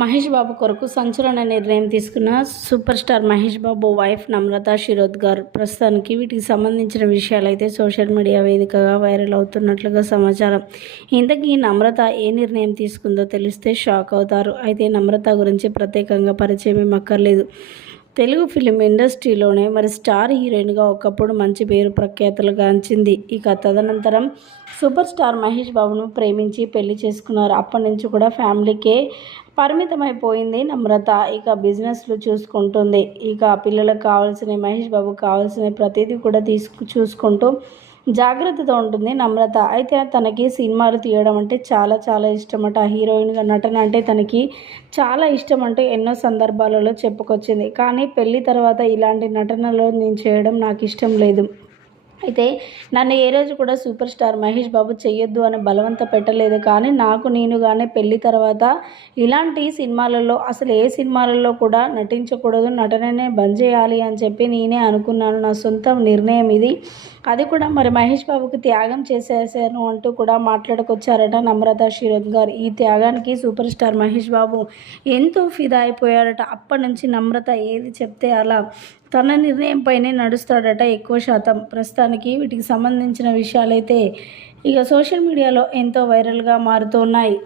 మహేష్ బాబు కొరకు సంచలన నిర్ణయం తీసుకున్న super star Mahesh Babu wife నమ్రత శిరోద్కర్ ప్రస్తుతానికి వీటికి సంబంధించిన విషయాలు అయితే సోషల్ మీడియా వేదికగా వైరల్ అవుతున్నట్లుగా సమాచారం. ఇంతకీ నమ్రత ఏ నిర్ణయం తీసుకుందో తెలిస్తే షాక్ అవుతారు. అయితే నమ్రత గురించి ప్రత్యేకంగా పరిచయం ఏమక్కర్లేదు. తెలుగు ఫిలిం ఇండస్ట్రీలోనే మరి స్టార్ హీరోయిన్గా ఒకప్పుడు మంచి పేరు ప్రఖ్యాతులు గాంచింది. ఇక తదనంతరం సూపర్ స్టార్ మహేష్ బాబును ప్రేమించి పెళ్లి చేసుకున్నారు. అప్పటి నుంచి కూడా ఫ్యామిలీకే పరిమితమైపోయింది నమ్రత. ఇక బిజినెస్లు చూసుకుంటుంది. ఇక పిల్లలకు కావాల్సిన మహేష్ బాబుకు కావాల్సిన ప్రతిదీ కూడా చూసుకుంటూ జాగ్రత్తతో ఉంటుంది నమ్రత. అయితే తనకి సినిమాలు తీయడం అంటే చాలా చాలా ఇష్టమట. హీరోయిన్గా నటన అంటే తనకి చాలా ఇష్టం అంటూ ఎన్నో సందర్భాలలో చెప్పుకొచ్చింది. కానీ పెళ్లి తర్వాత ఇలాంటి నటనలో నేను చేయడం నాకు ఇష్టం లేదు. అయితే నన్ను ఏ రోజు కూడా సూపర్ స్టార్ మహేష్ బాబు చెయ్యొద్దు అని బలవంత పెట్టలేదు. కానీ నాకు నేనుగానే పెళ్లి తర్వాత ఇలాంటి సినిమాలలో అసలు ఏ సినిమాలలో కూడా నటించకూడదు, నటననే బంద్ చేయాలి అని చెప్పి నేనే అనుకున్నాను. నా సొంత నిర్ణయం ఇది. అది కూడా మరి మహేష్ బాబుకి త్యాగం చేసేసాను అంటూ కూడా మాట్లాడుకొచ్చారట నమ్రత శిరోద్కర్. ఈ త్యాగానికి సూపర్ స్టార్ మహేష్ బాబు ఎంతో ఫిదా అయిపోయారట. అప్పటి నుంచి నమ్రత ఏది చెప్తే అలా తన నిర్ణయంపైనే నడుస్తాడట ఎక్కువ శాతం. ప్రస్తుతానికి వీటికి సంబంధించిన విషయాలైతే ఇక సోషల్ మీడియాలో ఎంతో వైరల్గా మారుతున్నాయి.